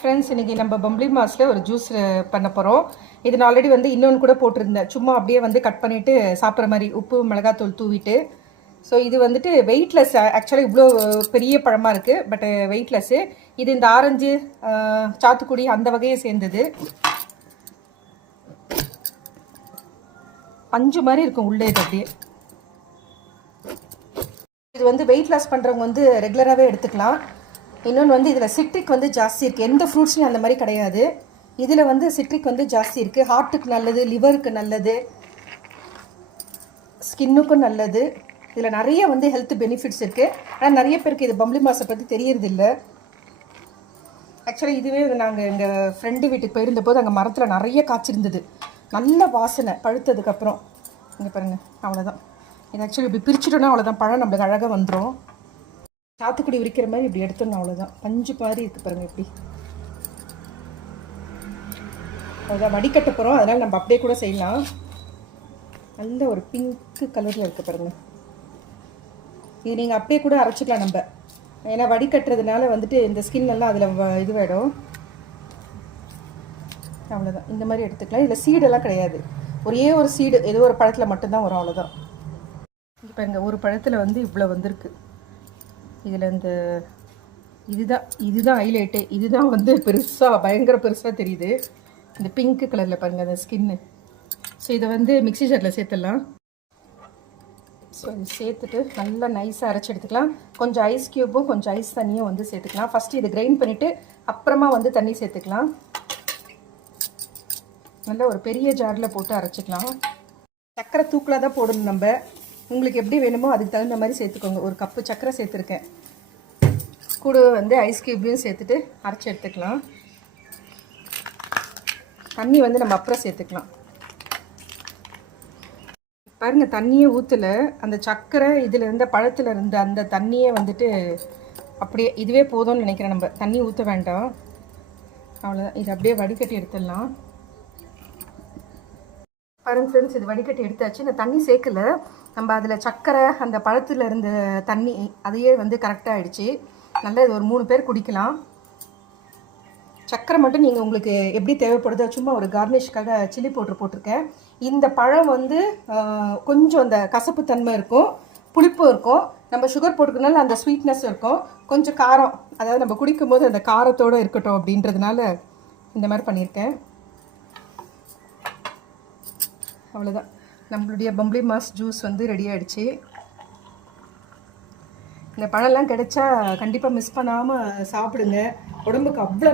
Friends, இன்றைக்கி நம்ம பம்ப்ளி மாஸில் ஒரு ஜூஸ் பண்ண போகிறோம். இது நான் ஆல்ரெடி வந்து இன்னொன்று கூட போட்டிருந்தேன். சும்மா அப்படியே வந்து கட் பண்ணிவிட்டு சாப்பிட்ற மாதிரி உப்பு மிளகாத்தூள் தூவிட்டு. ஸோ இது வந்துட்டு வெயிட்லெஸ். ஆக்சுவலாக இவ்வளோ பெரிய பழமாக இருக்குது, பட் வெயிட்லெஸ்ஸு. இது இந்த ஆரஞ்சு, சாத்துக்குடி அந்த வகையை சேர்ந்தது. பஞ்சு மாதிரி இருக்கும் உள்ளே. இது அப்படியே இது வந்து வெயிட் லாஸ் பண்ணுறவங்க வந்து ரெகுலராகவே எடுத்துக்கலாம். இன்னொன்று வந்து இதில் சிட்ரிக் வந்து ஜாஸ்தி இருக்குது. எந்த ஃப்ரூட்ஸ்லையும் அந்த மாதிரி கிடையாது. இதில் வந்து சிட்ரிக் வந்து ஜாஸ்தி இருக்குது. ஹார்ட்டுக்கு நல்லது, லிவருக்கு நல்லது, ஸ்கின்னுக்கும் நல்லது. இதில் நிறைய வந்து ஹெல்த் பெனிஃபிட்ஸ் இருக்குது. ஆனால் நிறைய பேருக்கு இது பம்ப்ளி மாஸை பற்றி தெரியறதில்ல. ஆக்சுவலாக இதுவே நாங்கள் எங்கள் ஃப்ரெண்டு வீட்டுக்கு போயிருந்த போது அங்கே மரத்தில் நிறைய காய்ச்சிருந்தது. நல்ல வாசனை பழுத்ததுக்கப்புறம். இங்கே பாருங்கள், அவ்வளோதான். இது ஆக்சுவலி இப்படி பிரிச்சுட்டோன்னா அவ்வளோதான், பழம் நம்மளுக்கு அழகாக வந்துடும். சாத்துக்குடி உரிக்கிற மாதிரி இப்படி எடுத்தோம்னா அவ்வளோதான். பஞ்சு பாரி இருக்குது பாருங்கள் இப்படி. அவ்வளோதான், வடிகட்ட போகிறோம். அதனால் நம்ம அப்படியே கூட செய்யலாம். நல்ல ஒரு பிங்க்கு கலரில் இருக்குது பாருங்கள். இது நீங்கள் அப்படியே கூட அரைச்சிக்கலாம் நம்ம. ஏன்னா வடிகட்டுறதுனால வந்துட்டு இந்த ஸ்கின் எல்லாம் அதில் இதுவாயிடும். அவ்வளோதான், இந்த மாதிரி எடுத்துக்கலாம். இதில் சீடெல்லாம் கிடையாது. ஒரே ஒரு சீடு ஏதோ ஒரு பழத்தில் மட்டும்தான் வரும், அவ்வளோதான். இங்கே பாருங்கள், ஒரு பழத்தில் வந்து இவ்வளோ வந்திருக்கு. இதில் இந்த இதுதான் ஹைலைட்டு. இதுதான் வந்து பெருசாக, பயங்கர பெருசாக தெரியுது. இந்த பிங்க் கலரில் பாருங்கள் அந்த ஸ்கின்னு. ஸோ இதை வந்து மிக்ஸி ஜாரில் சேர்த்துடலாம். ஸோ இது சேர்த்துட்டு நல்லா நைஸாக அரைச்சி எடுத்துக்கலாம். கொஞ்சம் ஐஸ் க்யூப்பும் கொஞ்சம் ஐஸ் தண்ணியும் வந்து சேர்த்துக்கலாம். ஃபஸ்ட்டு இதை கிரைண்ட் பண்ணிவிட்டு அப்புறமா வந்து தண்ணி சேர்த்துக்கலாம். நல்லா ஒரு பெரிய ஜாரில் போட்டு அரைச்சிக்கலாம். சர்க்கரை தூக்கலாக தான் போடணும் நம்ம. உங்களுக்கு எப்படி வேணுமோ அதுக்கு தகுந்த மாதிரி சேர்த்துக்கோங்க. ஒரு கப்பு சர்க்கரை சேர்த்துருக்கேன். கூட வந்து ஐஸ் க்யூப்லையும் சேர்த்துட்டு அரைச்சி எடுத்துக்கலாம். தண்ணி வந்து நம்ம அப்புறம் சேர்த்துக்கலாம். பாருங்கள், தண்ணியே ஊற்றலை. அந்த சர்க்கரை இதில் இருந்த பழத்தில் இருந்த அந்த தண்ணியே வந்துட்டு அப்படியே இதுவே போதும்னு நினைக்கிறேன். நம்ம தண்ணி ஊற்ற வேண்டாம். அவ்வளோதான், இது அப்படியே வடிகட்டி எடுத்துடலாம். பாருங்கள் ஃப்ரெண்ட்ஸ், இது வடிகட்டி எடுத்தாச்சு. நான் தண்ணி சேர்க்கலை. நம்ம அதில் சர்க்கரை அந்த பழத்தில் இருந்த தண்ணி அதையே வந்து கரெக்டாக ஆகிடுச்சு. நல்லா இது ஒரு 3 பேர் குடிக்கலாம். சர்க்கரை மட்டும் நீங்கள் உங்களுக்கு எப்படி தேவைப்படுதோ, சும்மா ஒரு கார்னிஷ்காக சில்லி பவுட்ரு போட்டிருக்கேன். இந்த பழம் வந்து கொஞ்சம் அந்த கசப்பு தன்மை இருக்கும், புளிப்பு இருக்கும். நம்ம சுகர் போட்டுக்கிறதுனால அந்த ஸ்வீட்னஸ் இருக்கும். கொஞ்சம் காரம், அதாவது நம்ம குடிக்கும்போது அந்த காரத்தோடு இருக்கட்டும் அப்படின்றதுனால இந்த மாதிரி பண்ணியிருக்கேன். அவ்வளோதான், நம்மளுடைய பம்ப்ளி மாஸ் ஜூஸ் வந்து ரெடி ஆகிடுச்சு. இந்த பழம்லாம் கிடைச்சா கண்டிப்பாக மிஸ் பண்ணாமல் சாப்பிடுங்க. உடம்புக்கு அவ்வளோ